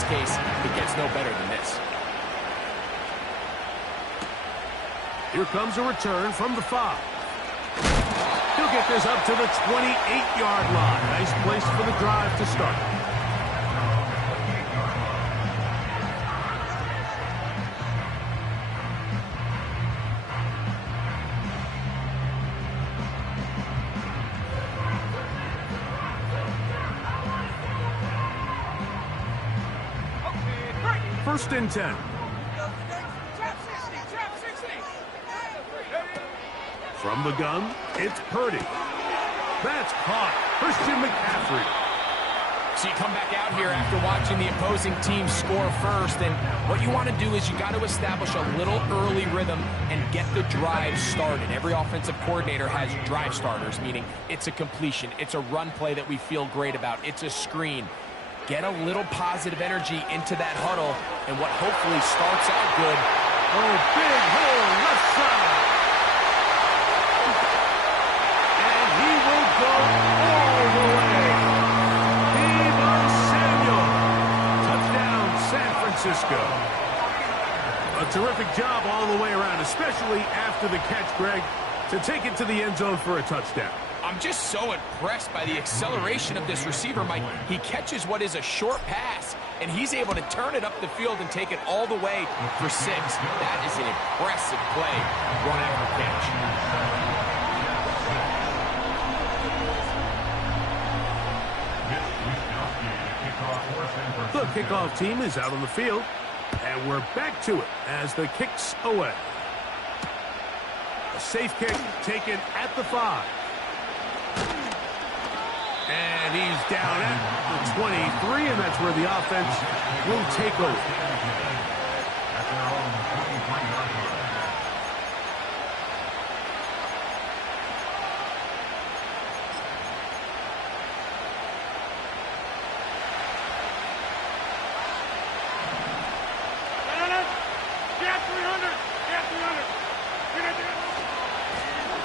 this case, it gets no better than this. Here comes a return from the 5. He'll get this up to the 28-yard line. Nice place for the drive to start. First and 10. From the gun, it's Purdy. That's caught. Christian McCaffrey. So you come back out here after watching the opposing team score first, and what you want to do is you got to establish a little early rhythm and get the drive started. Every offensive coordinator has drive starters, meaning it's a completion, it's a run play that we feel great about, it's a screen. Get a little positive energy into that huddle, and what hopefully starts out good. Oh, big hole left side. And he will go all the way. Deebo Samuel. Touchdown, San Francisco. A terrific job all the way around, especially after the catch, Greg, to take it to the end zone for a touchdown. I'm just so impressed by the acceleration of this receiver, Mike. He catches what is a short pass, and he's able to turn it up the field and take it all the way for 6. That is an impressive play, run after catch. The kickoff team is out on the field, and we're back to it as the kick's away. A safe kick taken at the 5. And he's down at the 23, and that's where the offense will take over.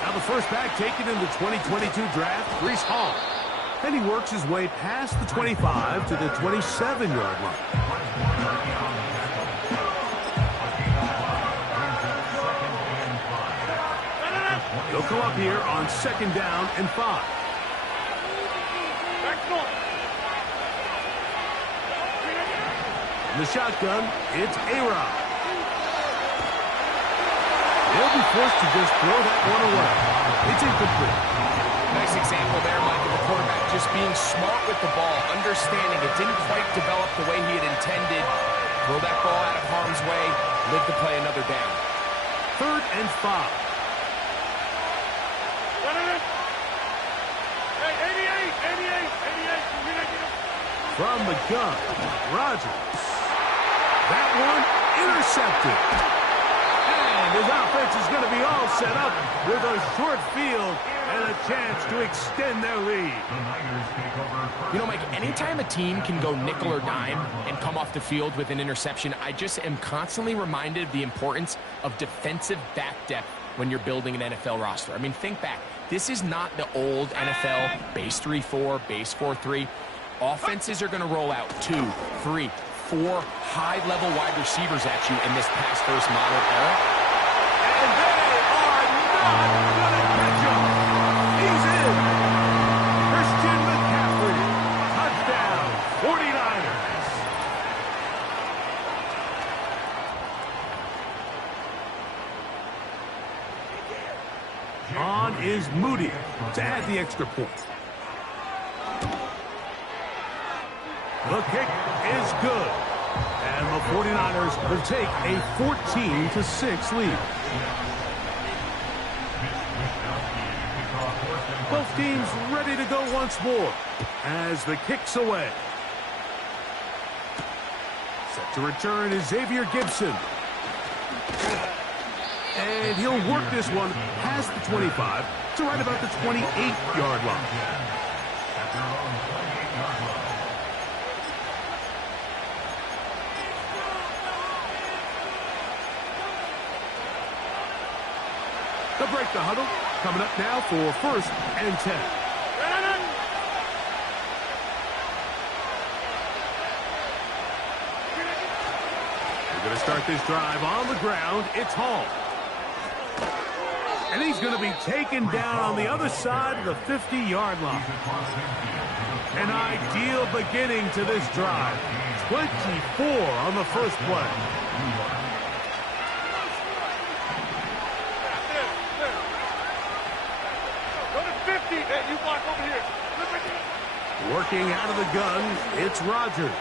Now the first back taken in the 2022 draft, Breece Hall. And he works his way past the 25 to the 27-yard line. He'll come up here on 2nd down and 5. In the shotgun, it's A-Rod. They'll be forced to just throw that one away. It's incomplete. Nice example there, Mike, of a quarterback just being smart with the ball, understanding it didn't quite develop the way he had intended. Throw that ball out of harm's way, live to play another down. 3rd and 5. From the gun, Rodgers. That one intercepted. And his offense is going to be all set up with a short field and a chance to extend their lead. You know, Mike, anytime a team can go nickel or dime and come off the field with an interception, I just am constantly reminded of the importance of defensive back depth when you're building an NFL roster. I mean, think back. This is not the old NFL base 3-4, base 4-3. Offenses are going to roll out 2, 3, 4 high-level wide receivers at you in this pass-first model era. And they are not going to catch him. He's in. Christian McCaffrey. Touchdown, 49ers. On is Moody to add the extra point. The kick is good. And the 49ers will take a 14-6 lead. Both teams ready to go once more as the kick's away. Set to return is Xavier Gibson. And he'll work this one past the 25 to right about the 28-yard line. They'll break the huddle. Coming up now for 1st and 10. going to start this drive on the ground. It's Hall. And he's going to be taken down on the other side of the 50-yard line. An ideal beginning to this drive. 24 on the first play. Go to 50. Hey, you block over here. Working out of the gun, it's Rodgers.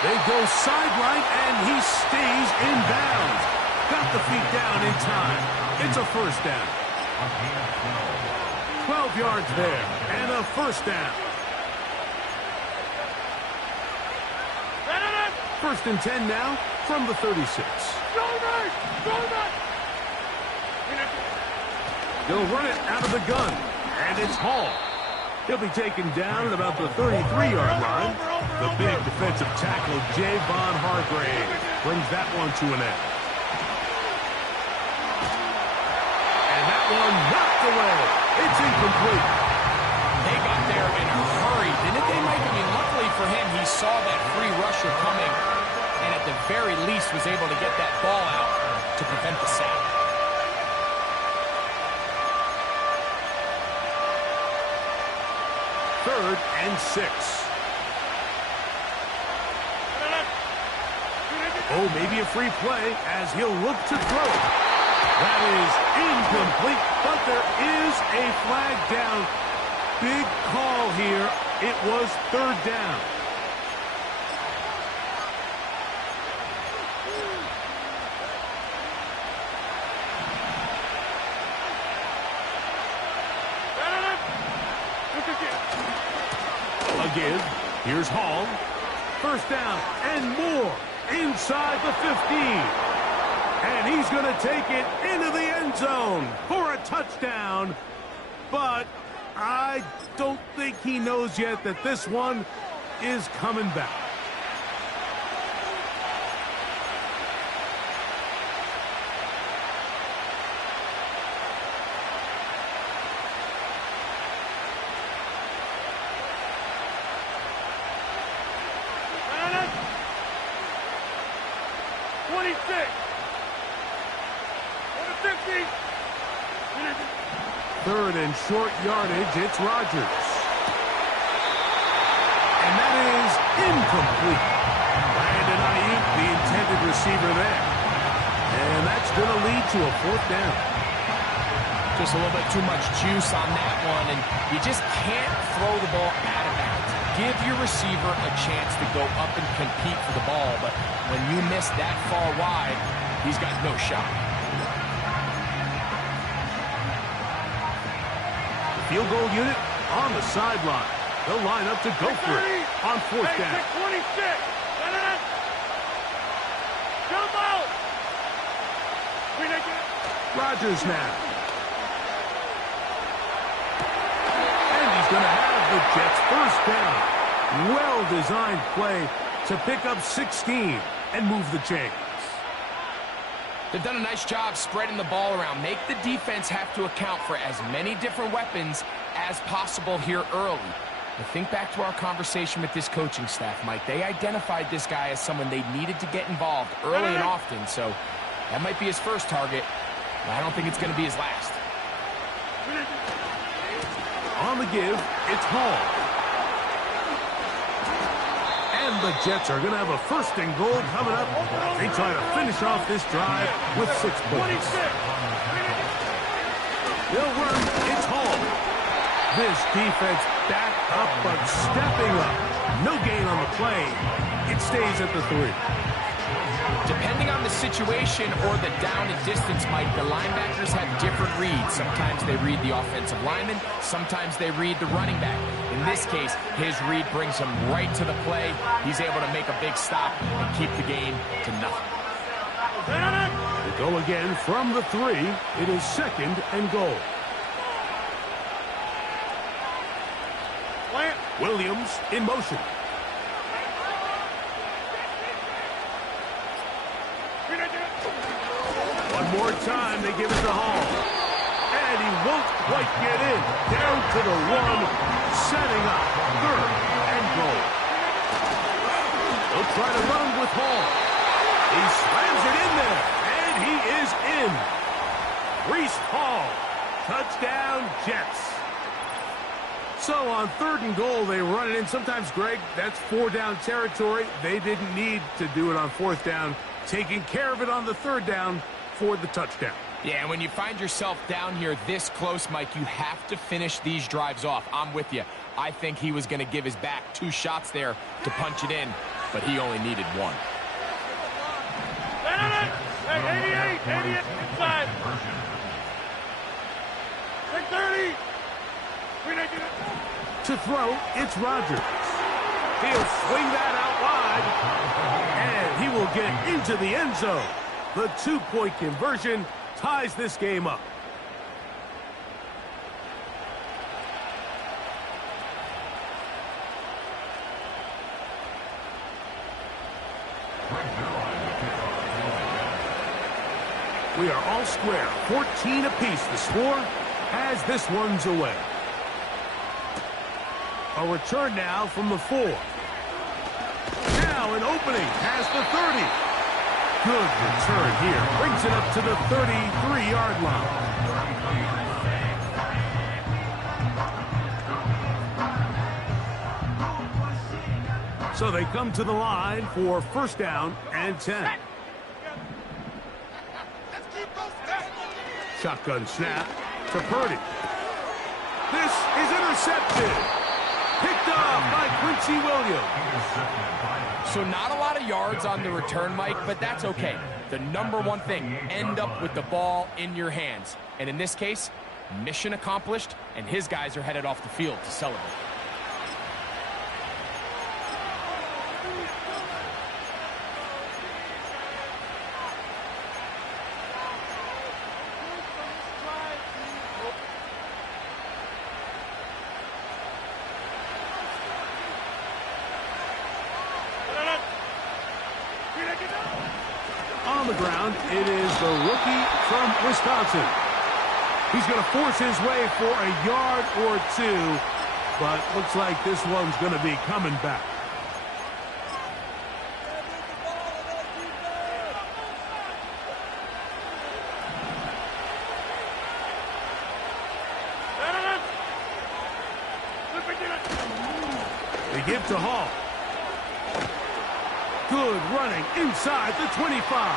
They go sideline, and he stays in bounds. Got the feet down in time. It's a first down. 12 yards there, and a first down. First and 10 now from the 36. They'll run it out of the gun, and it's Hall. He'll be taken down at about the 33-yard line. The big defensive tackle, Javon Hargrave, brings that one to an end. And that one knocked away. It's incomplete. They got there in a hurry, didn't they, Mike? I mean, luckily for him, he saw that free rusher coming, and at the very least was able to get that ball out to prevent the sack. Third and 6. Oh, maybe a free play as he'll look to throw it. That is incomplete, but there is a flag down. Big call here. It was third down. A give. Here's Hall. First down and more inside the 15. And he's going to take it into the end zone for a touchdown. But I don't think he knows yet that this one is coming back. Third and short yardage, it's Rodgers. And that is incomplete. Brandon Ayuk, the intended receiver there. And that's going to lead to a fourth down. Just a little bit too much juice on that one, and you just can't throw the ball out of bounds. Give your receiver a chance to go up and compete for the ball, but when you miss that far wide, he's got no shot. Field goal unit on the sideline. They'll line up to go for it on fourth down. 26. Jump out. Rodgers now. And he's going to have the Jets first down. Well-designed play to pick up 16 and move the chains. They've done a nice job spreading the ball around. Make the defense have to account for as many different weapons as possible here early. But think back to our conversation with this coaching staff, Mike. They identified this guy as someone they needed to get involved early and often. So that might be his first target, but I don't think it's going to be his last. On the give, it's Hall. And the Jets are going to have a first and goal coming up. They try to finish off this drive with 6 points. They'll run. It's Hall. This defense back up but stepping up. No gain on the play. It stays at the 3. Depending on the situation or the down and distance, Mike, the linebackers have different reads. Sometimes they read the offensive lineman. Sometimes they read the running back. In this case, his read brings him right to the play. He's able to make a big stop and keep the game to nothing. They go again from the 3. It is second and goal. Williams in motion. One more time, they give it to Hall. And he won't quite get in. Down to the 1, setting up third and goal. They'll try to run with Hall. He slams it in there, and he is in. Breece Hall, touchdown Jets. So on 3rd and goal, they run it in. Sometimes, Greg, that's 4th-down territory. They didn't need to do it on 4th down. Taking care of it on the 3rd down for the touchdown. Yeah, and when you find yourself down here this close, Mike, you have to finish these drives off. I'm with you. I think he was going to give his back 2 shots there to punch it in, but he only needed 1. Hey, 88, inside. 630. To throw, it's Rodgers. He'll swing that out wide, and he will get into the end zone. The 2-point conversion ties this game up. We are all square. 14 apiece the score as this one's away. A return now from the 4. Now an opening past the 30. Good return here. Brings it up to the 33-yard line. So they come to the line for 1st down and 10. Shotgun snap to Purdy. This is intercepted. Picked up by Quincy Williams. So not a lot of yards on the return, Mike, but that's okay. The number one thing, end up with the ball in your hands. And in this case, mission accomplished, and his guys are headed off the field to celebrate. On the ground, it is the rookie from Wisconsin. He's going to force his way for a yard or 2, but looks like this one's going to be coming back. They give to Hall. Good running inside the 25.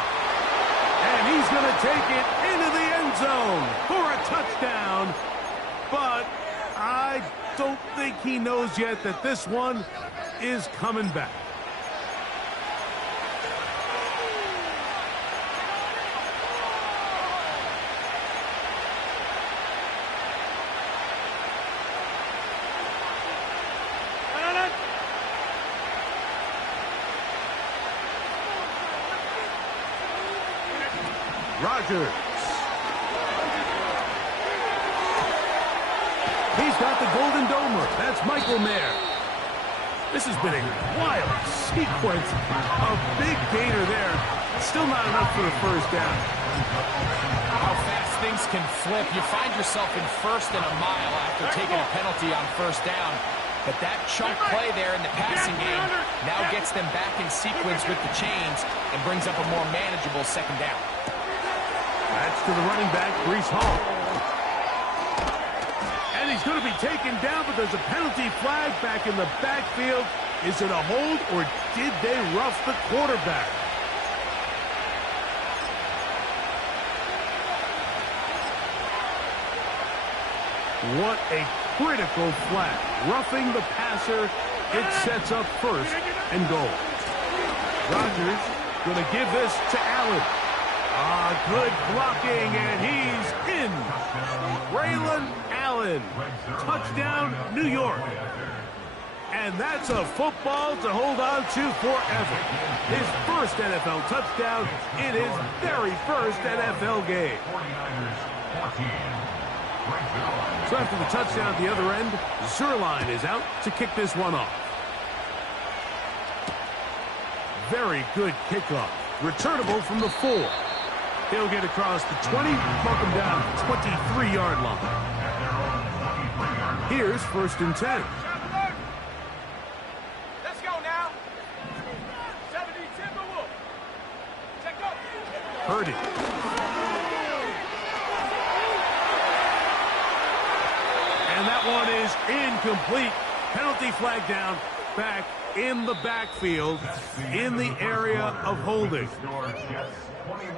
And he's going to take it into the end zone for a touchdown. But I don't think he knows yet that this one is coming back. Rodgers. He's got the Golden Domer. That's Michael Mayer. This has been a wild sequence. A big gainer there. Still not enough for the 1st down. How fast things can flip. You find yourself in 1st and a mile after taking a penalty on 1st down. But that chunk play there in the passing game now gets them back in sequence with the chains and brings up a more manageable 2nd down. That's to the running back, Breece Hall. And he's going to be taken down, but there's a penalty flag back in the backfield. Is it a hold, or did they rough the quarterback? What a critical flag. Roughing the passer. It sets up 1st and goal. Rodgers going to give this to Allen. Good blocking, and he's in. Braylon Allen. Touchdown, New York. And that's a football to hold on to forever. His 1st NFL touchdown in his very 1st NFL game. So after the touchdown at the other end, Zerline is out to kick this one off. Very good kickoff. Returnable from the 4. He'll get across the 20, mark him down at the 23-yard line. Here's 1st and 10. Let's go now. 70 Timberwolves. Purdy. And that one is incomplete. Penalty flag down, back in the backfield, in the area of holding.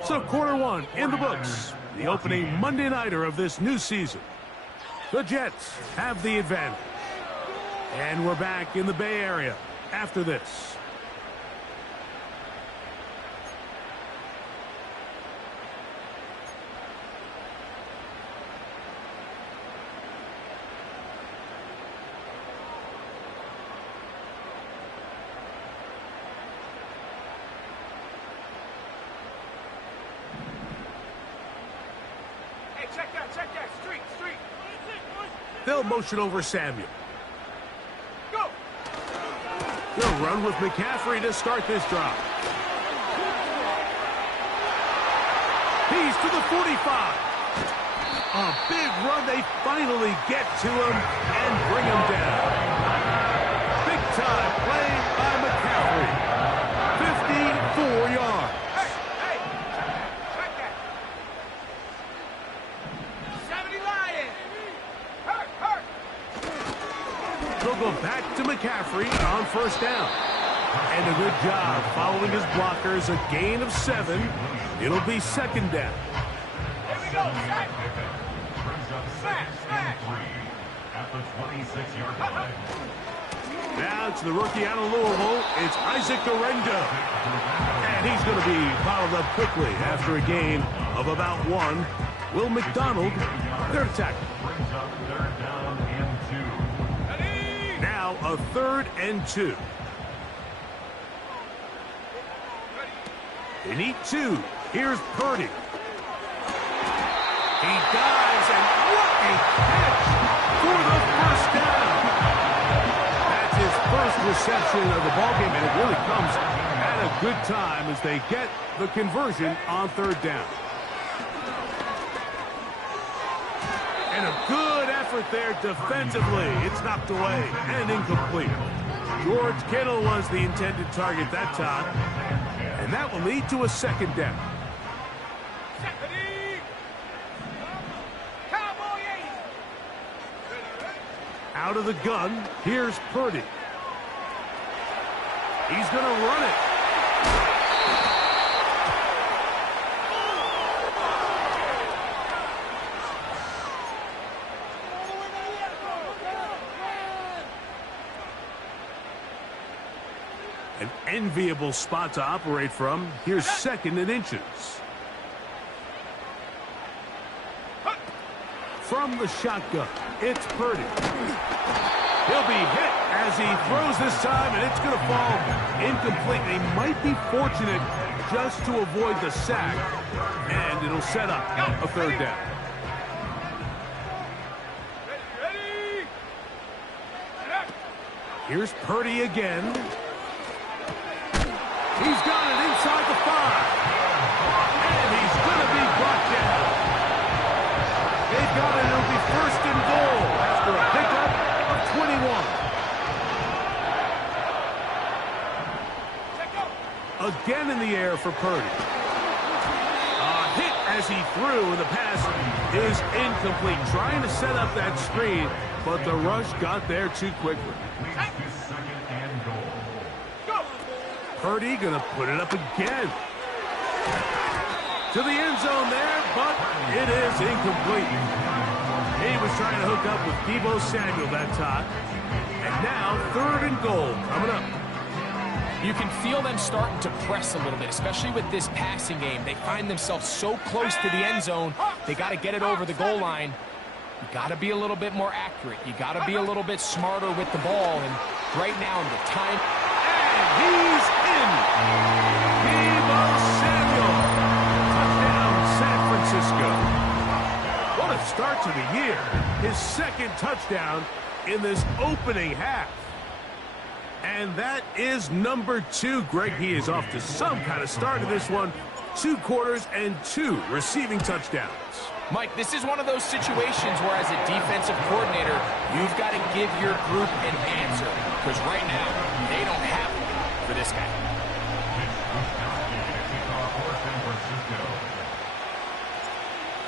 So quarter one in the books, the opening Monday nighter of this new season. The Jets have the advantage. And we're back in the Bay Area after this. Check that, street. They'll motion over Samuel. Go! They'll run with McCaffrey to start this drive. He's to the 45. A big run. They finally get to him and bring him down. Big time play by McCaffrey. 54 yards. Hey! Check that! 70 Lions! Hurt! They'll go back to McCaffrey on first down. And a good job following his blockers. A gain of 7. It'll be second down. Here we go! Smash! At the 26-yard line. Now to the rookie out of Louisville. It's Isaac Orendo. And he's going to be followed up quickly after a gain of about 1. Will McDonald, their tackle. Brings up third down and 2. Now a 3rd and 2. They need 2. Here's Purdy. He dives, and what a catch for the first down. That's his first reception of the ballgame, and it really comes at a good time as they get the conversion on 3rd down. And a good effort there defensively. It's knocked away and incomplete. George Kittle was the intended target that time. And that will lead to a second down. Out of the gun, here's Purdy. He's going to run it. An enviable spot to operate from. Here's 2nd and inches. From the shotgun, it's Purdy. He'll be hit as he throws this time, and it's going to fall incomplete. He might be fortunate just to avoid the sack, and it'll set up a 3rd down. Ready! Here's Purdy again. He's got it inside the 5. And he's going to be brought down. They've got it. It'll be 1st and goal after a pickup of 21. Again in the air for Purdy. A hit as he threw, and the pass is incomplete. Trying to set up that screen, but the rush got there too quickly. Purdy gonna put it up again. To the end zone there, but it is incomplete. He was trying to hook up with Deebo Samuel that time. And now 3rd and goal coming up. You can feel them starting to press a little bit, especially with this passing game. They find themselves so close to the end zone, they got to get it over the goal line. You got to be a little bit more accurate. You got to be a little bit smarter with the ball. And right now, in the time... He's in. Deebo Samuel. Touchdown, San Francisco. What a start to the year. His 2nd touchdown in this opening half. And that is number 2. Greg, he is off to some kind of start in this one. 2 quarters and 2 receiving touchdowns. Mike, this is one of those situations where as a defensive coordinator, you've got to give your group an answer. Because right now, they don't have one for this guy. Kickoff for San Francisco.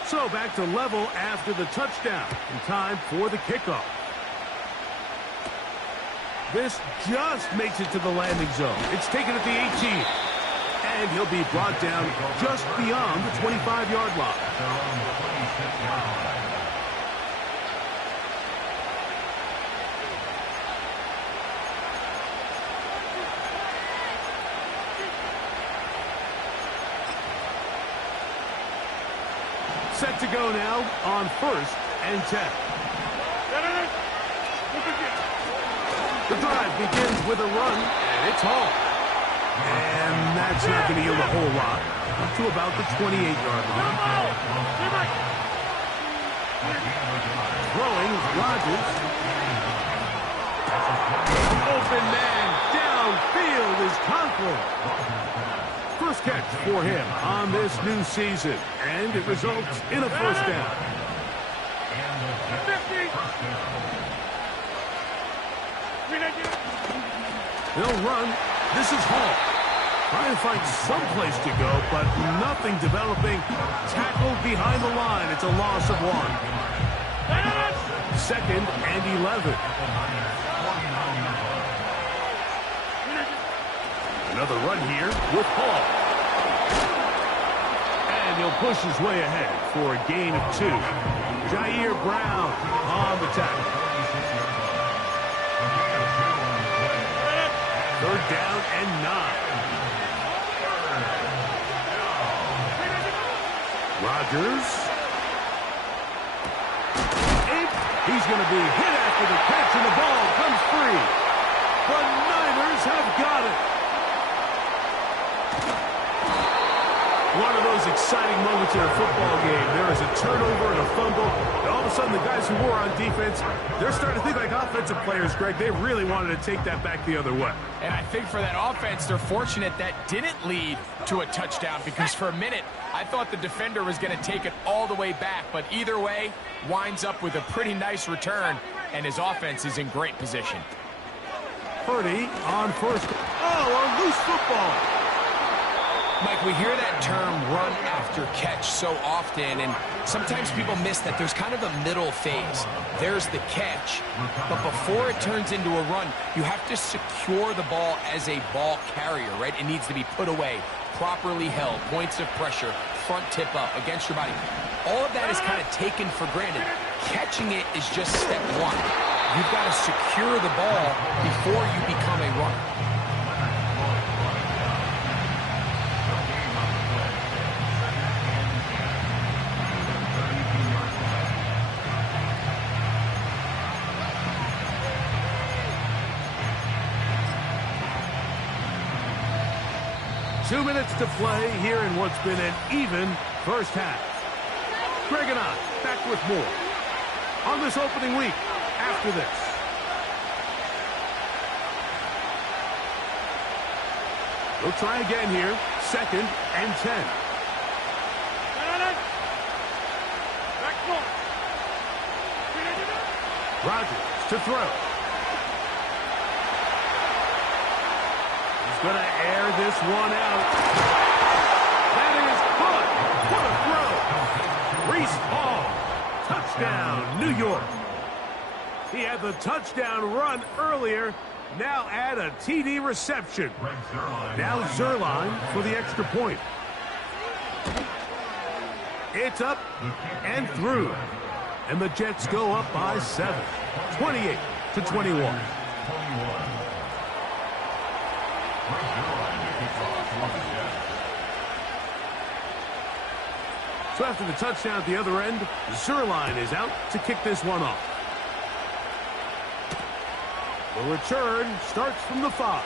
So back to level after the touchdown. In time for the kickoff. This just makes it to the landing zone. It's taken at the 18. And he'll be brought down just beyond the 25-yard line. Set to go now on 1st and 10. The drive begins with a run, and it's home. And that's not going to yield a whole lot. Up to about the 28-yard line. Throwing Rodgers. Open man downfield is Conklin. First catch for him on this new season, and it results in a first down. 50. They'll run. This is Hall. Trying to find some place to go, but nothing developing. Tackled behind the line. It's a loss of 1. 2nd and 11. Another run here with Hall. And he'll push his way ahead for a gain of 2. Jair Brown on the tackle. 3rd down and 9. Rodgers. He's going to be hit after the catch, and the ball comes free. The Niners have got it. One of those exciting moments in a football game. There is a turnover and a fumble, and all of a sudden the guys who were on defense, they're starting to think like offensive players, Greg. They really wanted to take that back the other way. And I think for that offense, they're fortunate that didn't lead to a touchdown, because for a minute, I thought the defender was going to take it all the way back. But either way, winds up with a pretty nice return, and his offense is in great position. Purdy on 1st. Oh, a loose football. Mike, we hear that term run after catch so often, and sometimes people miss that there's kind of a middle phase. There's the catch, but before it turns into a run, you have to secure the ball as a ball carrier, right? It needs to be put away, properly held, points of pressure, front tip up against your body. All of that is kind of taken for granted. Catching it is just step 1. You've got to secure the ball before you become a runner. 2 minutes to play here in what's been an even first half. Greg and I back with more on this opening week after this. We'll try again here. 2nd and 10. Rodgers to throw. He's going to air this one out. That is caught. What a throw. Reese Hall. Touchdown, New York. He had the touchdown run earlier. Now add a TD reception. Now Zerline for the extra point. It's up and through. And the Jets go up by 7. 28-21. So after the touchdown at the other end, Zerline is out to kick this one off. The return starts from the 5.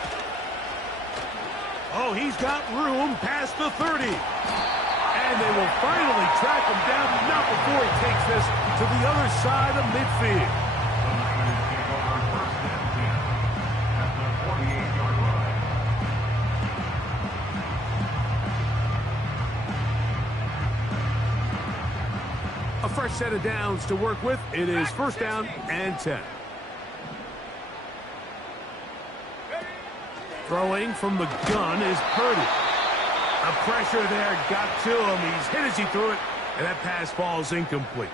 Oh, he's got room past the 30. And they will finally track him down, not before he takes this to the other side of midfield. A fresh set of downs to work with. It is 1st down and 10. Throwing from the gun is Purdy. The pressure there got to him. He's hit as he threw it, And that pass falls incomplete.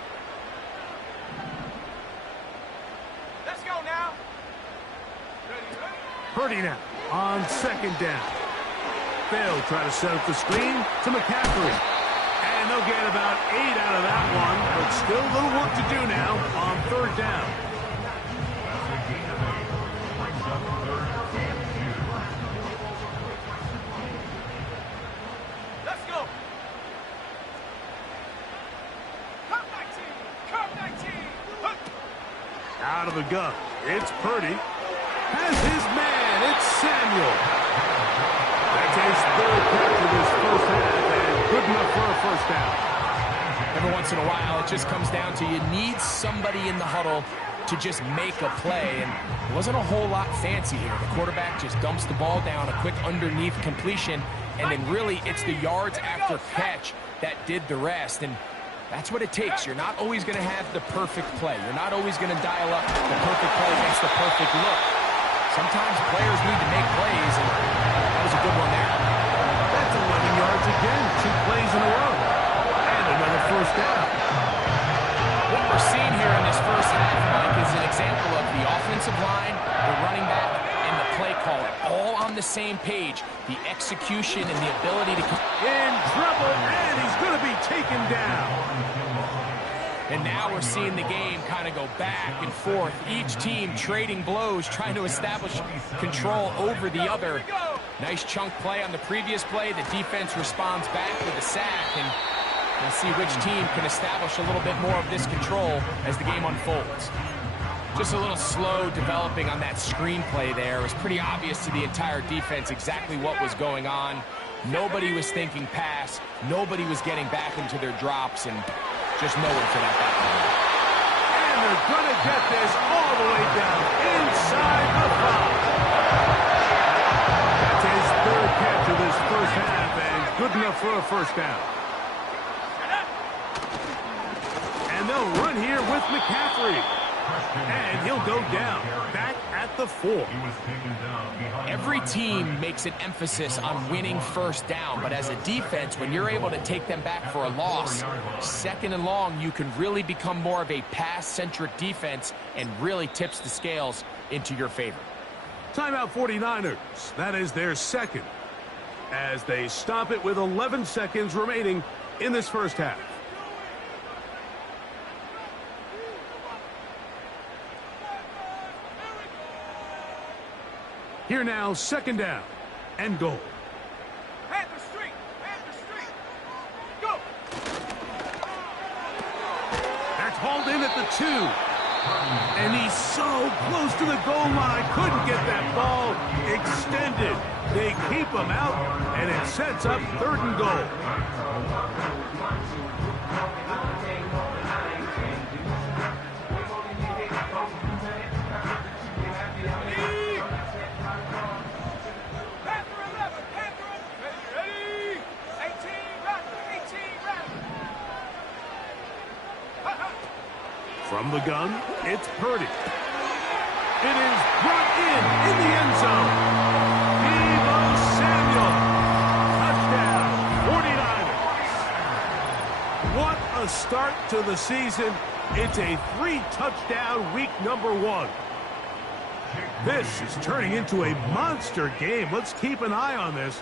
Let's go now. Purdy now on second down. They'll try to set up the screen to McCaffrey. And they'll get about 8 out of that one, but still a little work to do now on third down. Let's go. Come 19. Come 19. Out of the gun. It's Purdy. Has his man. It's Samuel. That's his third catch of this first half, and good enough for a first down. Every once in a while, it just comes down to you need somebody in the huddle to just make a play, and it wasn't a whole lot fancy here. The quarterback just dumps the ball down, a quick underneath completion, and then really it's the yards after catch that did the rest, and that's what it takes. You're not always going to have the perfect play. You're not always going to dial up the perfect play against the perfect look. Sometimes players need to make plays, and that was a good one there. That's 11 yards again, 2 plays in a row. And another first down. What we're seeing here in this first half, Mike, is an example of the offensive line, the running back, and the play caller all on the same page. The execution and the ability to... In trouble, and he's going to be taken down. And now we're seeing the game kind of go back and forth. Each team trading blows, trying to establish control over the other. Nice chunk play on the previous play. The defense responds back with a sack, and we'll see which team can establish a little bit more of this control as the game unfolds. Just a little slow developing on that screenplay there. It was pretty obvious to the entire defense exactly what was going on. Nobody was thinking pass. Nobody was getting back into their drops, and just no one for that back. And they're going to get this all the way down inside the 5. That's his third catch of this first half, and good enough for a first down. And they'll run here with McCaffrey. And he'll go down, back at the 4. Every team makes an emphasis on winning first down, but as a defense, when you're able to take them back for a loss, second and long, you can really become more of a pass-centric defense and really tips the scales into your favor. Timeout 49ers. That is their second, as they stop it with 11 seconds remaining in this first half. Here now, second down and goal. Panther Street. Panther Street. Go. That's hauled in at the 2. And he's so close to the goal line. Couldn't get that ball extended. They keep him out, and it sets up third and goal. From the gun, it's Purdy. It is brought in the end zone. Deebo Samuel. Touchdown, 49ers. What a start to the season. It's a 3-touchdown week number 1. This is turning into a monster game. Let's keep an eye on this.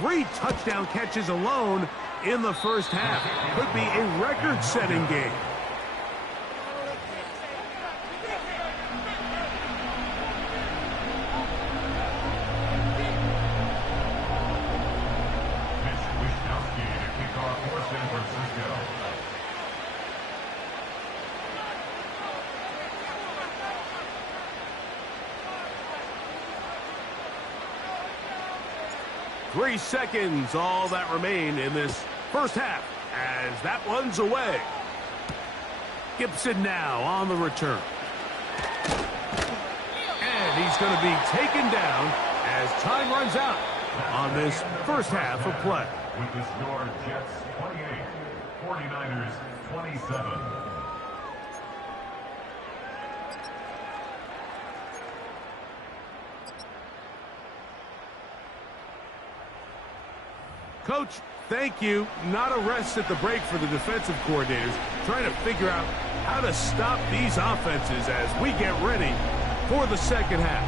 3 touchdown catches alone in the first half. Could be a record-setting game. Three seconds, all that remain in this first half, as that one's away. Gibson now on the return. And he's going to be taken down as time runs out on this first half of play. With the score, Jets 28, 49ers 27. Coach, Thank you. Not a rest at the break for the defensive coordinators, trying to figure out how to stop these offenses as we get ready for the second half.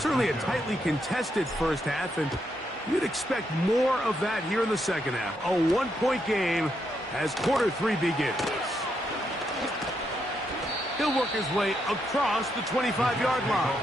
Certainly a tightly contested first half, and you'd expect more of that here in the second half. A one-point game as quarter 3 begins. He'll work his way across the 25-yard line.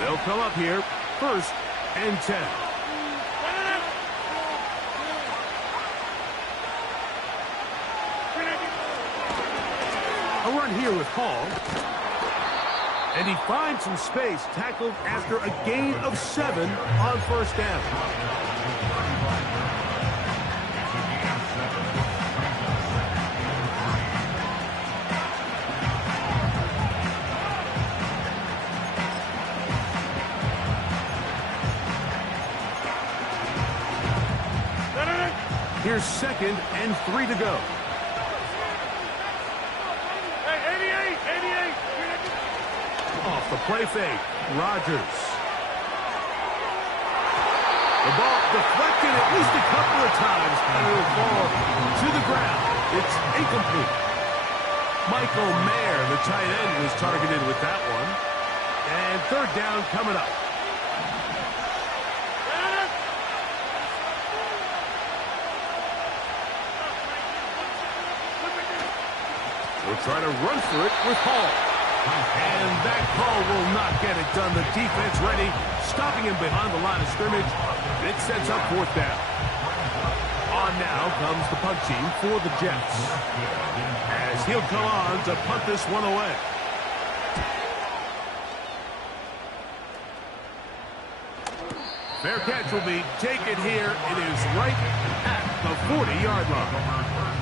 They'll come up here, 1st and 10. A run here with Hall. And he finds some space, tackled after a gain of 7 on 1st down. Here's 2nd and 3 to go. Off the play fake, Rodgers. The ball deflected at least a couple of times, and it will fall to the ground. It's incomplete. Michael Mayer, the tight end, was targeted with that one. And 3rd down coming up. We'll try to run for it with Hall. And that call will not get it done. The defense ready, stopping him behind the line of scrimmage. It sets up 4th down. On now comes the punt team for the Jets, as he'll come on to punt this one away. Fair catch will be taken here. It is right at the 40-yard line.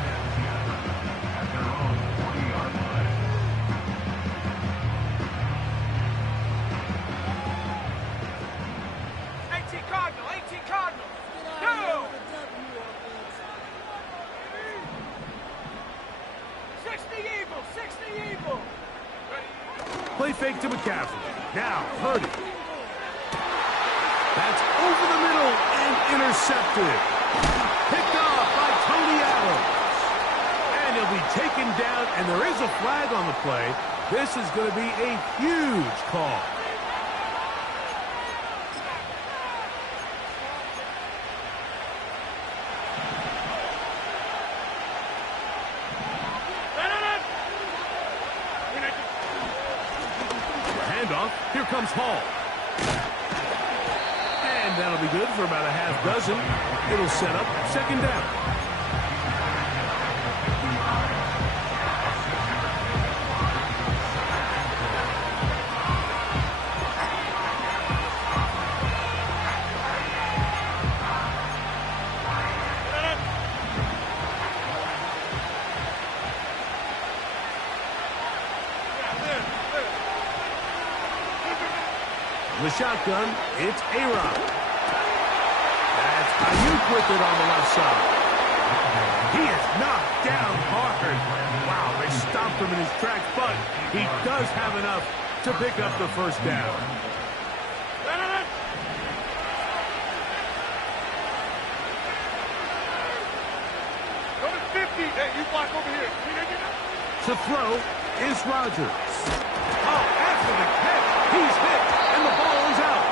Play fake to McCaffrey. Now, Purdy. That's over the middle and intercepted. Picked off by Tony Adams. And he'll be taken down, and there is a flag on the play. This is going to be a huge call. Here comes Hall. And that'll be good for about a half dozen. It'll set up 2nd down. The shotgun, it's A-Rod. That's Ayuk with it on the left side. He is knocked down hard. Wow, they stopped him in his tracks, but he does have enough to pick up the 1st down. Number 50, hey, you block over here. To throw is Rodgers. Oh, after the catch, he's hit, and the ball is out.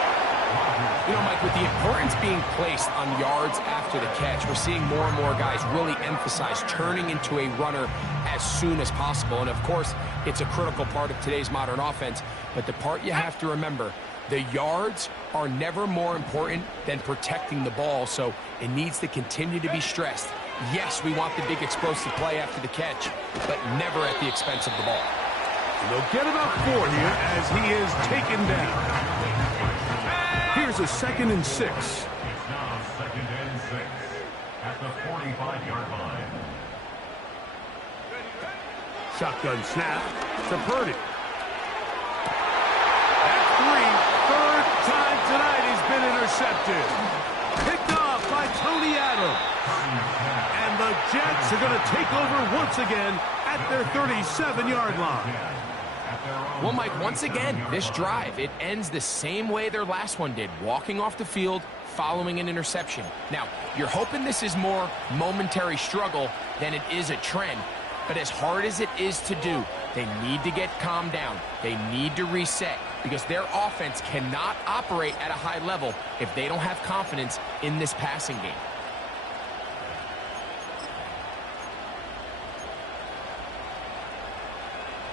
You know, Mike, with the importance being placed on yards after the catch, we're seeing more and more guys really emphasize turning into a runner as soon as possible. And, of course, it's a critical part of today's modern offense. But the part you have to remember, the yards are never more important than protecting the ball, so it needs to continue to be stressed. Yes, we want the big explosive play after the catch, but never at the expense of the ball. And they'll get about 4 here as he is taken down. Here's a 2nd and 6. It's now 2nd and 6 at the 45-yard line. Shotgun snap to Purdy. At 3, third time tonight he's been intercepted. Picked off by Tony Adams. And the Jets are going to take over once again at their 37-yard line. Well, Mike, once again, this drive, it ends the same way their last one did, walking off the field, following an interception. Now, you're hoping this is more momentary struggle than it is a trend, but as hard as it is to do, they need to get calmed down. They need to reset because their offense cannot operate at a high level if they don't have confidence in this passing game.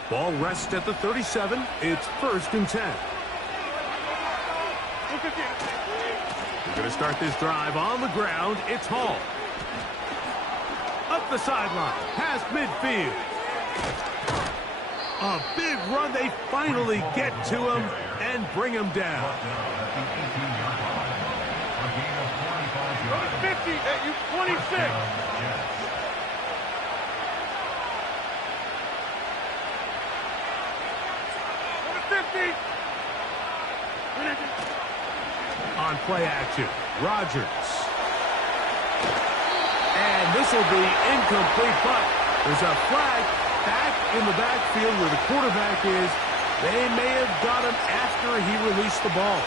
Ball rests at the 37. It's 1st and 10. We're going to start this drive on the ground. It's Hall. Up the sideline, past midfield. A big run. They finally get to him and bring him down. 50 at you 26. On play action, Rodgers. And this will be incomplete, but there's a flag back in the backfield where the quarterback is. They may have got him after he released the ball.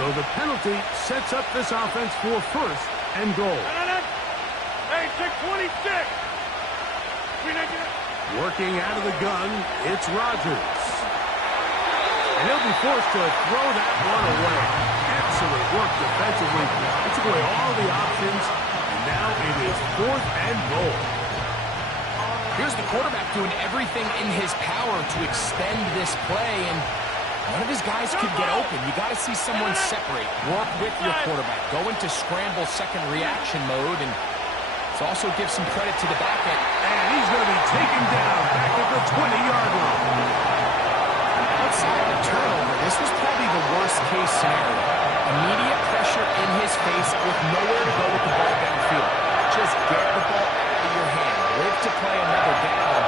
So the penalty sets up this offense for 1st and goal. Hey, take 26. Working out of the gun, it's Rodgers. And he'll be forced to throw that one away. Excellent work defensively. It took away all the options, and now it is 4th and goal. Here's the quarterback doing everything in his power to extend this play, and none of his guys could get open. You got to see someone separate, work with your quarterback, go into scramble second reaction mode, and also give some credit to the back end. And he's going to be taken down back at the 20-yard line. Outside of the turnover, this was probably the worst-case scenario. Immediate pressure in his face with nowhere to go with the ball downfield. Just get the ball out of your hand. Live to play another down.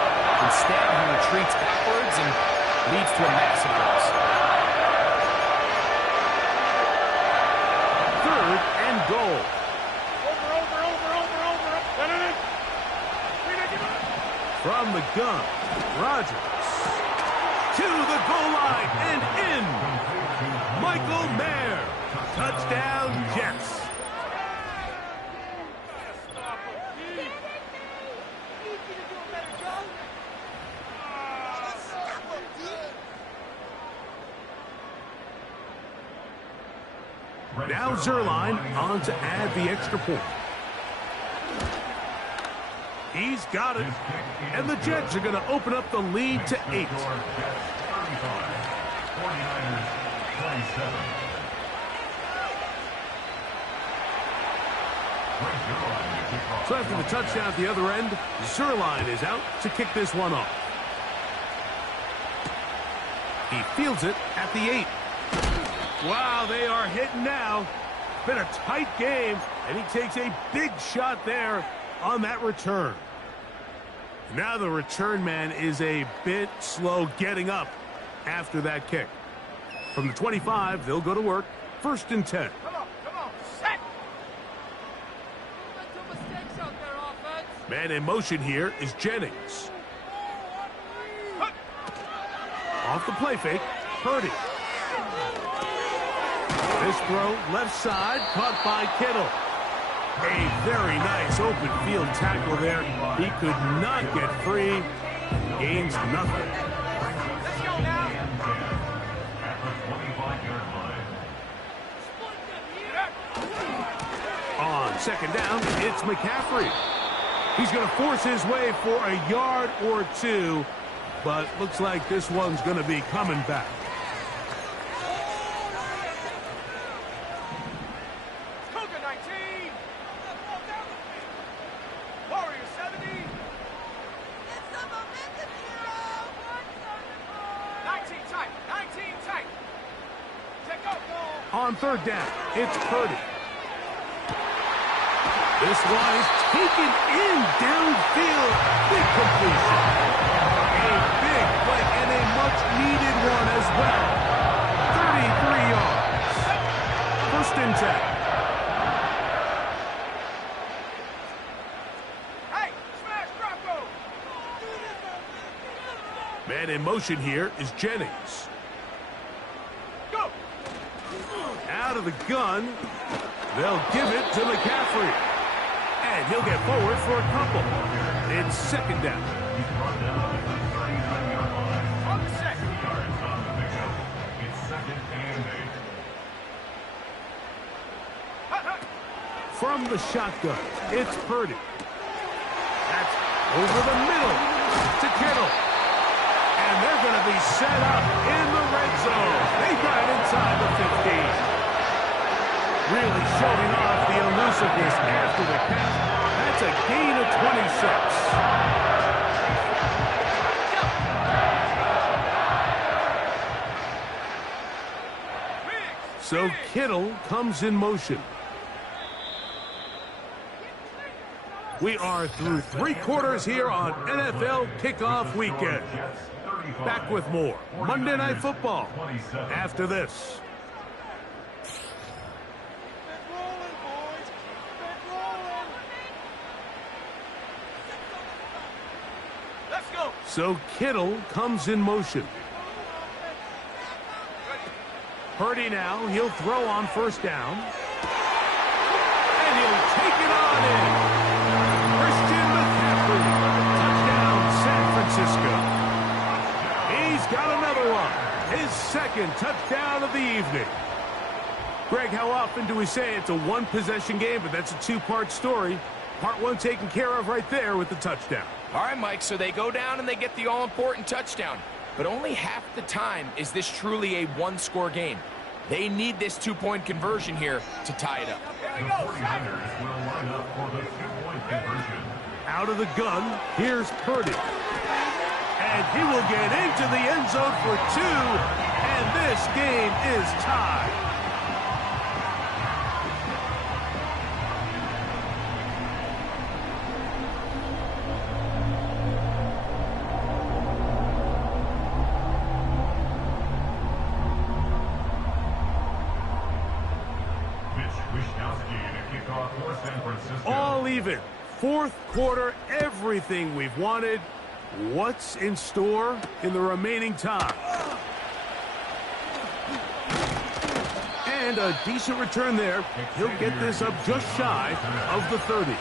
Instead, he retreats backwards and leads to a massive loss. 3rd and goal. From the gun, Rodgers to the goal line and in. Michael Mayer. Touchdown, Jets. Now Zerline on to add the extra point. He's got it. And the Jets are going to open up the lead to 8. So after the touchdown at the other end, Zerline is out to kick this one off. He fields it at the 8. Wow, they are hitting now. It's been a tight game, and he takes a big shot there on that return. Now the return man is a bit slow getting up after that kick. From the 25, they'll go to work. 1st and 10. Come on, set. Man in motion here is Jennings. Off the play fake, Purdy. This throw, left side, caught by Kittle. A very nice open field tackle there. He could not get free. Gains nothing. Let's go now. On 2nd down, it's McCaffrey. He's going to force his way for a yard or 2, but looks like this one's going to be coming back. On 3rd down, it's Purdy. This one is taken in downfield. Big completion. A big play and a much-needed one as well. 33 yards. First and 10. Hey, smash Bronco! Man in motion here is Jennings. Go! Out of the gun. They'll give it to McCaffrey. And he'll get forward for a couple. It's second down. On the set. It's second and 8. From the shotgun, it's Purdy. That's over the middle to Kittle. And they're going to be set up in the red zone. They got it inside the 15. Really showing off the elusiveness after the catch. That's a gain of 26. So Kittle comes in motion. We are through 3 quarters here on NFL Kickoff Weekend. Back with more Monday Night Football after this. So Kittle comes in motion. Purdy now, he'll throw on first down. And he'll take it on in. Christian McCaffrey, touchdown San Francisco. He's got another one, his second touchdown of the evening. Greg, how often do we say it's a one-possession game, but that's a two-part story? Part one taken care of right there with the touchdown. All right, Mike, so they go down and they get the all-important touchdown. But only half the time is this truly a one-score game. They need this two-point conversion here to tie it up. The 49ers will line up for the two-point conversion. Out of the gun, here's Purdy. And he will get into the end zone for 2, and this game is tied. All even. Fourth quarter, everything we've wanted. What's in store in the remaining time? And a decent return there. He'll get this up just shy of the 30.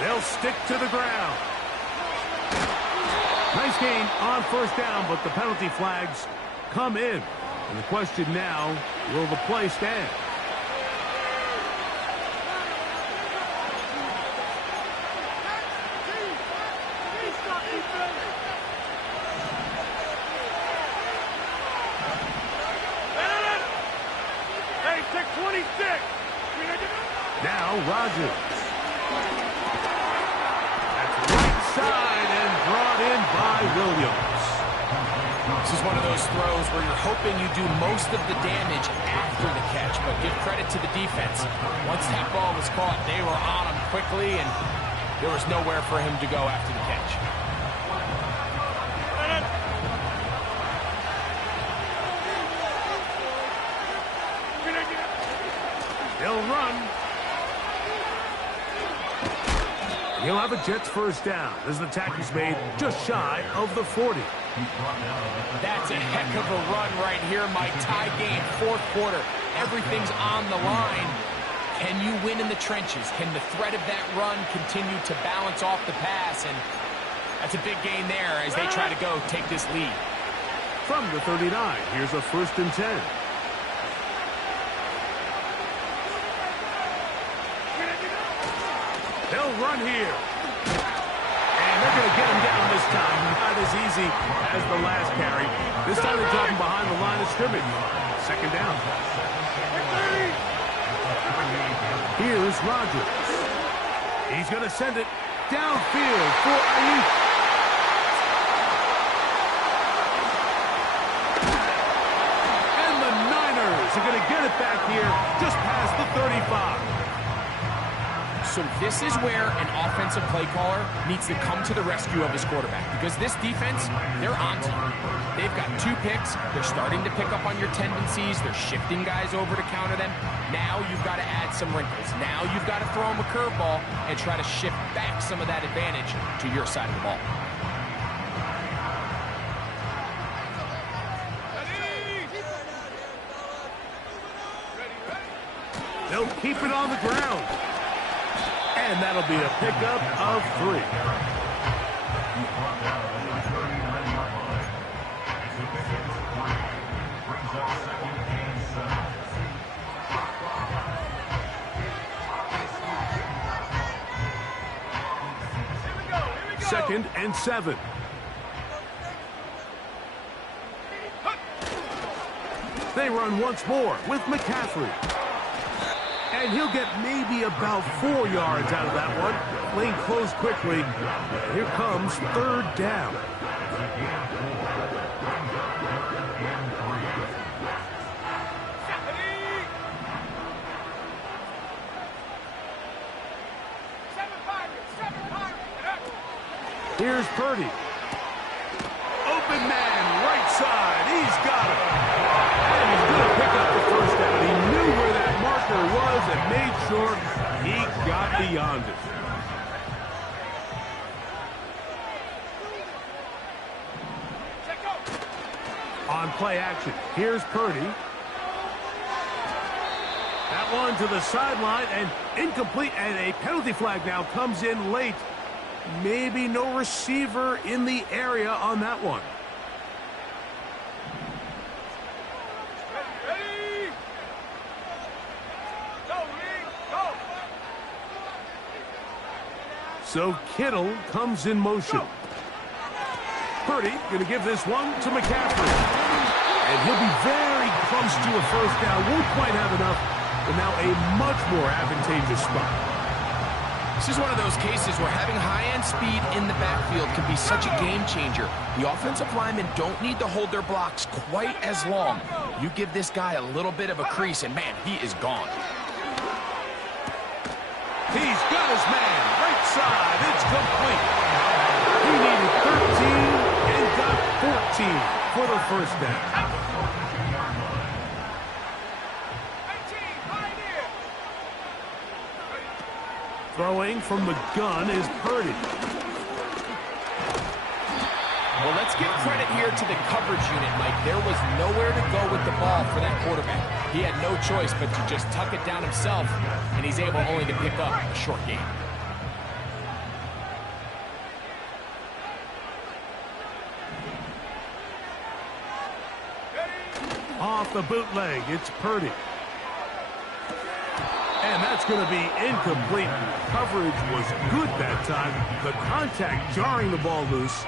They'll stick to the ground. Nice gain on first down, but the penalty flags come in. And the question now, will the play stand? Hey, take 26. Now Rodgers. Side and brought in by Williams. This is one of those throws where you're hoping you do most of the damage after the catch, but give credit to the defense. Once that ball was caught, they were on him quickly, and there was nowhere for him to go after the catch. They'll run. He'll have a Jets first down as the tackle's made just shy of the 40. That's a heck of a run right here, Mike. Tie game, fourth quarter. Everything's on the line. Can you win in the trenches? Can the threat of that run continue to balance off the pass? And that's a big gain there as they try to go take this lead. From the 39, here's a first and 10. They'll run here. And they're going to get him down this time. Not as easy as the last carry. This time they drop him behind the line of scrimmage. Second down. Here's Rodgers. He's going to send it downfield for Ayuk. And the Niners are going to get it back here just past the 35. So this is where an offensive play caller needs to come to the rescue of his quarterback, because this defense, they're onto you. They've got 2 picks. They're starting to pick up on your tendencies. They're shifting guys over to counter them. Now you've got to add some wrinkles. Now you've got to throw them a curveball and try to shift back some of that advantage to your side of the ball. They'll keep it on the ground. And that'll be a pickup of 3. Second and 7. They run once more with McCaffrey. And he'll get maybe about 4 yards out of that one. Lane closed quickly. Here comes 3rd down. Here's Purdy. Open man, right side. He's got it. And he's going to pick up the 1st down. He knew where that marker was and made sure he got beyond it. On play action, here's Purdy. That one to the sideline and incomplete, and a penalty flag now comes in late. Maybe no receiver in the area on that one. So Kittle comes in motion. Purdy going to give this one to McCaffrey. And he'll be very close to a 1st down. Won't quite have enough, but now a much more advantageous spot. This is one of those cases where having high-end speed in the backfield can be such a game changer. The offensive linemen don't need to hold their blocks quite as long. You give this guy a little bit of a crease, and man, he is gone. He's got his man. Right side. It's complete. He needed 13 and got 14 for the 1st down. Throwing from the gun is Purdy. Well, let's give credit here to the coverage unit, Mike. There was nowhere to go with the ball for that quarterback. He had no choice but to just tuck it down himself, and he's able only to pick up a short gain. Off the bootleg, it's Purdy. And that's going to be incomplete. Coverage was good that time. The contact jarring the ball loose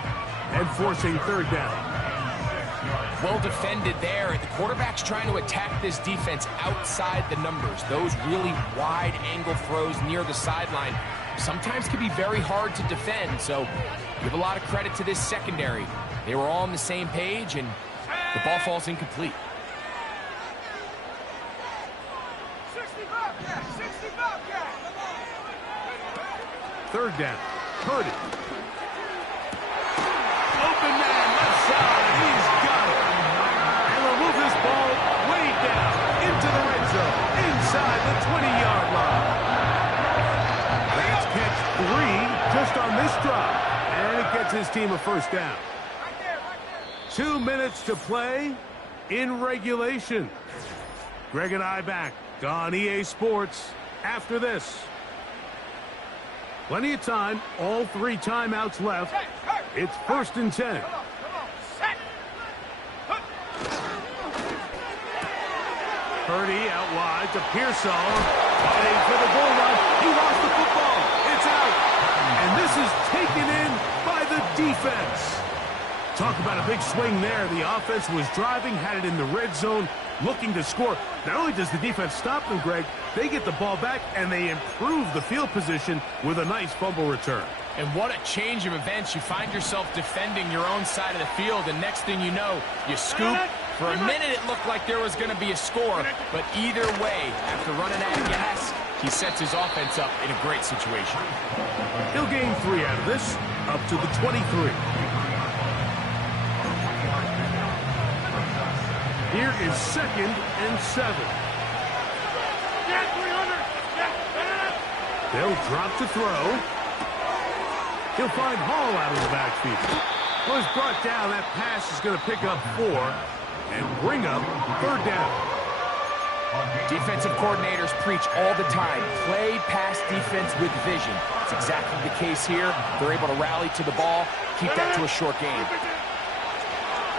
and forcing 3rd down. Well defended there. The quarterback's trying to attack this defense outside the numbers. Those really wide angle throws near the sideline sometimes can be very hard to defend. So give a lot of credit to this secondary. They were all on the same page, and the ball falls incomplete. 3rd down. Purdy. Open man, left side. He's got it. And will move this ball way down into the red zone, inside the 20-yard line. That's catch 3 just on this drive. And it gets his team a 1st down. 2 minutes to play in regulation. Greg and I back on EA Sports after this. Plenty of time, all 3 timeouts left. It's 1st and 10. Purdy out wide to Pearsall. Heading for the goal line. He lost the football. It's out. And this is taken in by the defense. Talk about a big swing there. The offense was driving, had it in the red zone, looking to score. Not only does the defense stop them, Greg, they get the ball back, and they improve the field position with a nice fumble return. And what a change of events. You find yourself defending your own side of the field, and next thing you know, you scoop. For a minute, it looked like there was going to be a score, but either way, after running out of gas, he sets his offense up in a great situation. He'll gain 3 out of this, up to the 23. Here is 2nd and 7. They'll drop to throw. He'll find Hall out of the backfield. Was brought down. That pass is going to pick up 4 and bring up 3rd down. Defensive coordinators preach all the time, play pass defense with vision. It's exactly the case here. They're able to rally to the ball, keep that to a short game.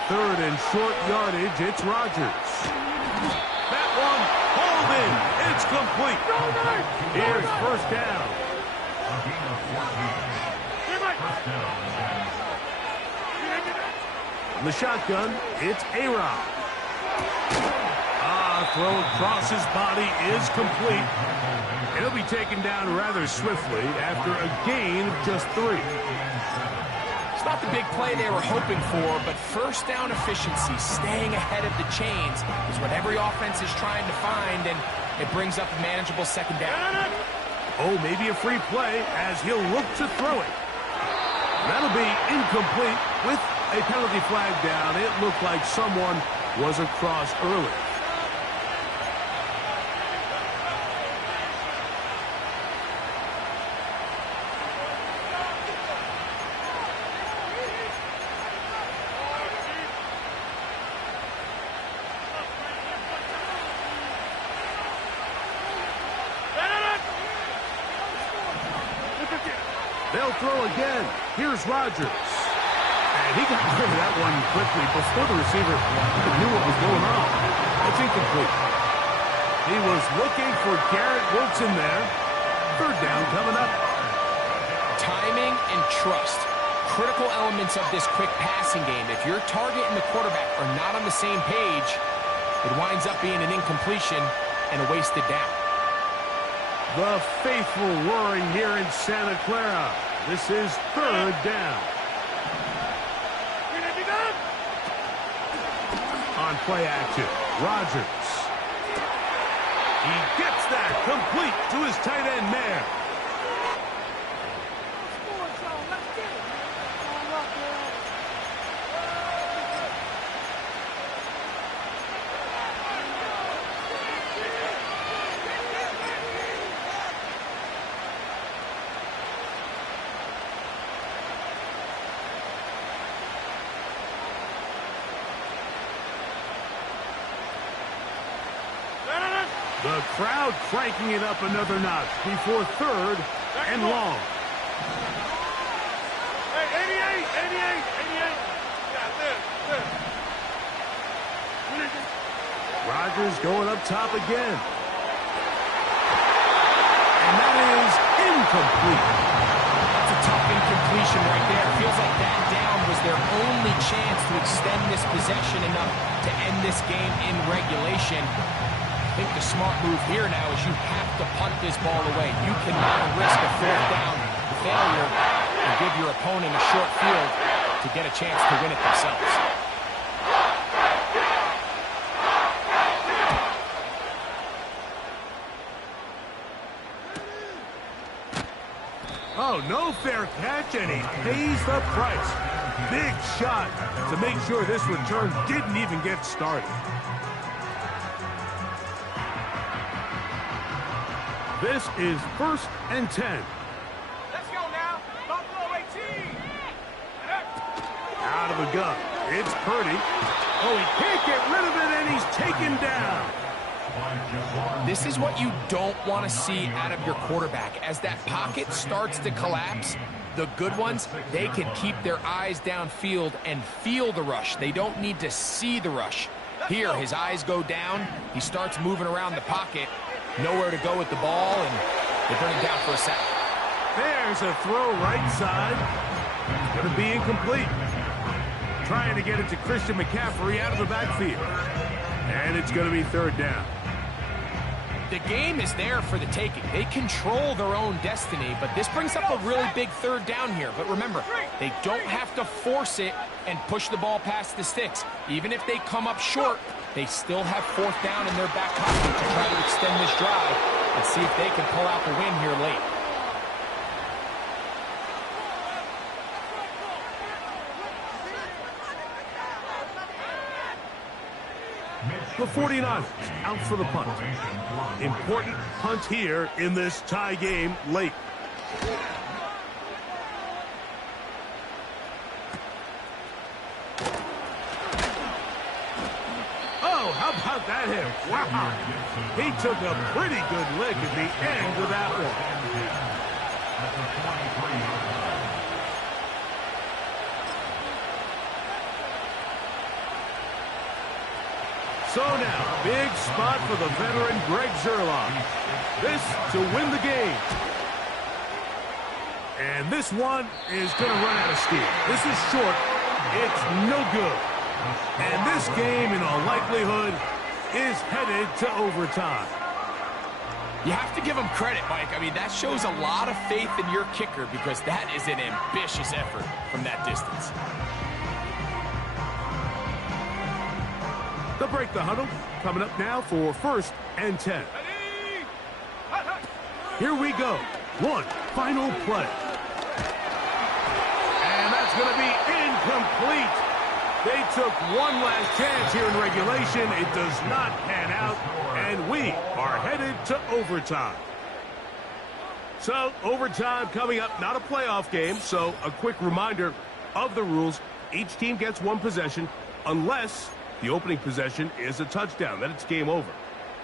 3rd and short yardage, it's Rodgers. That one hauled in. It's complete. Here's 1st down. The shotgun, it's A-Rod. Throw across his body is complete. He'll be taken down rather swiftly after a gain of just 3. It's not the big play they were hoping for, but first down efficiency, staying ahead of the chains, is what every offense is trying to find, and it brings up a manageable 2nd down. Oh, maybe a free play as he'll look to throw it. That'll be incomplete with a penalty flag down. It looked like someone was across early. They'll throw again. Here's Rodgers. And he got rid of that one quickly before the receiver even knew what was going on. It's incomplete. He was looking for Garrett Wilson there. 3rd down coming up. Timing and trust. Critical elements of this quick passing game. If your target and the quarterback are not on the same page, it winds up being an incompletion and a wasted down. The faithful roaring here in Santa Clara. This is 3rd down. On play action, Rodgers. He gets that complete to his tight end man. The crowd cranking it up another notch before 3rd and long. Hey, 88. Rodgers going up top again. And that is incomplete. That's a tough incompletion right there. Feels like that down was their only chance to extend this possession enough to end this game in regulation. I think the smart move here now is you have to punt this ball away. You cannot risk a 4th down failure and give your opponent a short field to get a chance to win it themselves. Oh, no fair catch, and he pays the price. Big shot to make sure this return didn't even get started. This is 1st and 10. Let's go now. Buffalo 18. Out of the gun. It's Purdy. Oh, he can't get rid of it, and he's taken down. This is what you don't want to see out of your quarterback. As that pocket starts to collapse, the good ones, they can keep their eyes downfield and feel the rush. They don't need to see the rush. Here, his eyes go down. He starts moving around the pocket. Nowhere to go with the ball, and they bring him down for a sack. There's a throw right side. Going to be incomplete. trying to get it to Christian McCaffrey out of the backfield. And it's going to be third down. The game is there for the taking. They control their own destiny, but this brings up a really big third down here. But remember, they don't have to force it and push the ball past the sticks. Even if they come up short, they still have fourth down in their back pocket to try to extend this drive and see if they can pull out the win here late. The 49ers out for the punt. Important punt here in this tie game late. Oh, how about that hit? Wow. He took a pretty good lick at the end of that one. So now, big spot for the veteran Greg Zerline. This to win the game. And this one is going to run out of steam. This is short. It's no good. And this game, in all likelihood, is headed to overtime. You have to give them credit, Mike. I mean, that shows a lot of faith in your kicker because that is an ambitious effort from that distance. They'll break the huddle. Coming up now for 1st and 10. Here we go. One final play. And that's going to be incomplete. They took one last chance here in regulation. It does not pan out, and we are headed to overtime. So, overtime coming up, not a playoff game, so a quick reminder of the rules. Each team gets one possession unless the opening possession is a touchdown. Then it's game over.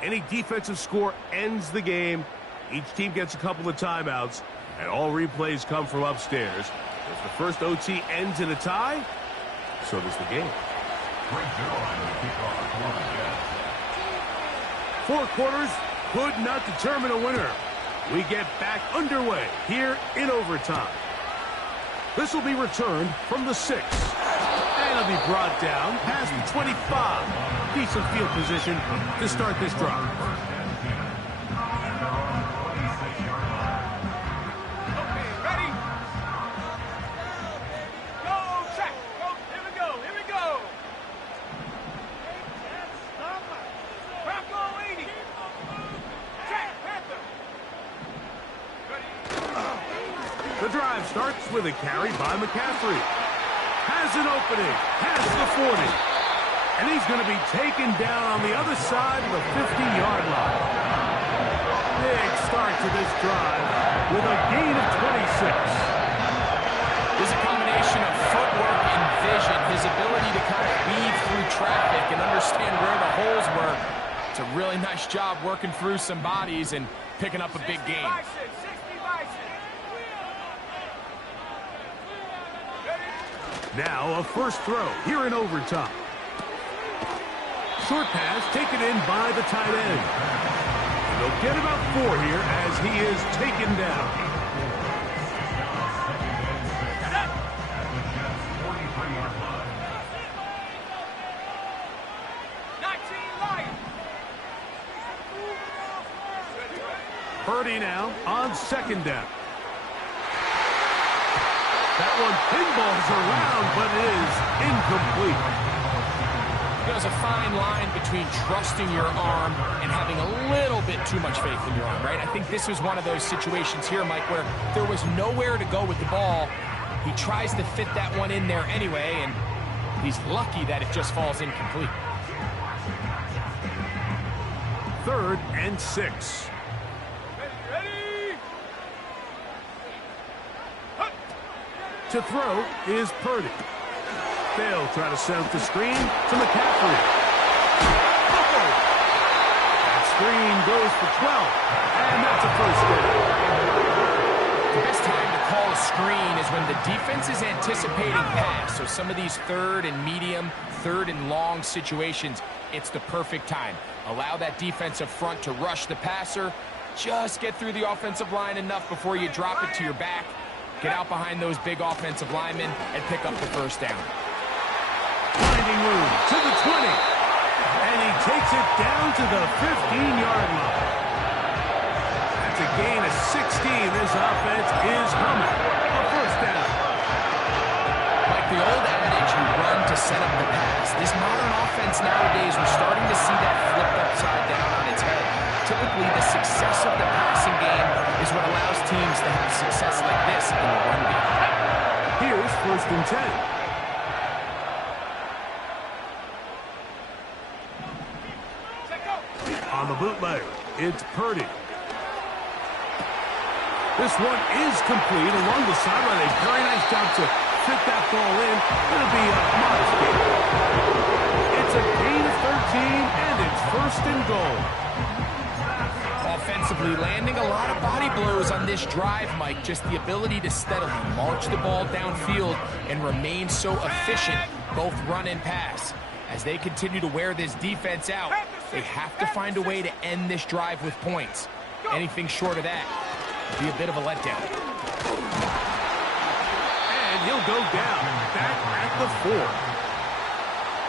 Any defensive score ends the game. Each team gets a couple of timeouts, and all replays come from upstairs. If the first OT ends in a tie, so does the game. 4 quarters could not determine a winner. We get back underway here in overtime. This will be returned from the 6. And it'll be brought down past the 25. Decent field position to start this drive. Okay, ready? Go, check. Go. Here we go. Here we go. Bronco 80. Check, Panther. Ready? The drive starts with a carry by McCaffrey. Has an opening, has the 40. And he's going to be taken down on the other side of the 50-yard line. Big start to this drive with a gain of 26. There's a combination of footwork and vision, his ability to kind of weave through traffic and understand where the holes were. It's a really nice job working through some bodies and picking up a big gain. 60 bison. Now a first throw here in overtime. Short pass taken in by the tight end. They'll get about 4 here as he is taken down. Purdy now on 2nd down. That one pinballs around, but it is incomplete. There's a fine line between trusting your arm and having a little bit too much faith in your arm, right? I think this was one of those situations here, Mike, where there was nowhere to go with the ball. He tries to fit that one in there anyway, and he's lucky that it just falls incomplete. 3rd and 6. To throw is Purdy. They'll try to set up the screen to McCaffrey. Oh! That screen goes for 12, and that's a first down. The best time to call a screen is when the defense is anticipating pass. So some of these 3rd and medium, 3rd and long situations, it's the perfect time. Allow that defensive front to rush the passer. Just get through the offensive line enough before you drop it to your back. Get out behind those big offensive linemen and pick up the first down. making room to the 20. And he takes it down to the 15-yard line. That's a gain of 16. This offense is humming. A first down. Like the old adage, you run to set up the pass. This modern offense nowadays, we're starting to see that flipped upside down on its head. Typically, the success of the passing game is what allows teams to have success like this in the run game. Here's first and 10. On the bootleg, it's Purdy. This one is complete along the sideline. A very nice job to fit that ball in. It'll be a modest gain. It's a gain of 13, and it's first and goal. Offensively, landing a lot of body blows on this drive, Mike. Just the ability to steadily march the ball downfield and remain so efficient, both run and pass. As they continue to wear this defense out, they have to find a way to end this drive with points. Anything short of that would be a bit of a letdown. And he'll go down, back at the 4.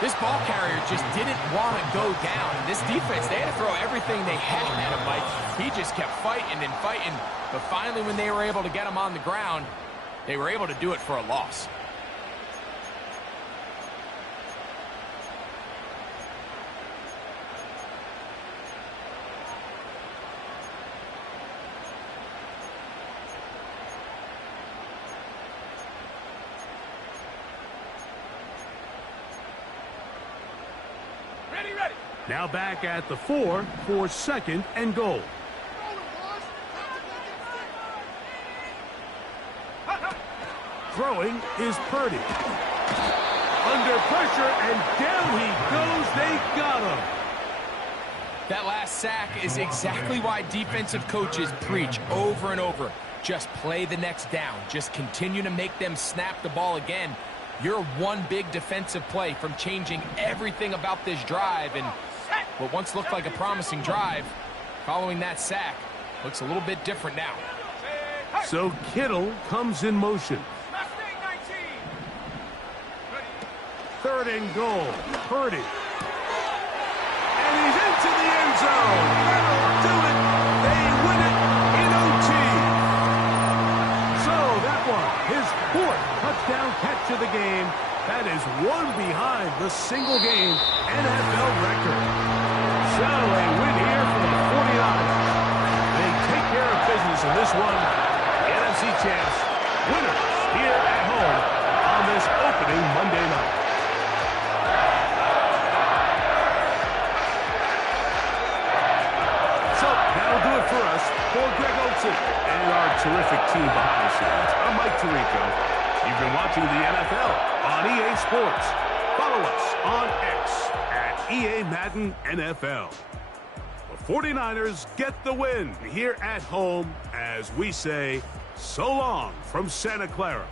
This ball carrier just didn't want to go down. This defense, they had to throw everything they had at him, Mike. He just kept fighting and fighting. But finally, when they were able to get him on the ground, they were able to do it for a loss. Now back at the 4 for second and goal. Throwing is Purdy. Under pressure, and down he goes. They got him. That last sack is exactly why defensive coaches preach over and over. Just play the next down. Just continue to make them snap the ball again. You're one big defensive play from changing everything about this drive, and what once looked like a promising drive, following that sack, looks a little bit different now. So Kittle comes in motion. Third and goal, Purdy. And he's into the end zone. That'll do it. They win it in OT. So that one, his 4th touchdown catch of the game. That is one behind the single-game NFL record. So a win here for the 49ers. They take care of business in this one. The NFC champs, winners here at home on this opening Monday night. So that'll do it for us. For Greg Olsen and our terrific team behind the scenes, I'm Mike Tirico. You've been watching the NFL on EA Sports. Follow us on X at EA Madden NFL. The 49ers get the win here at home as we say so long from Santa Clara.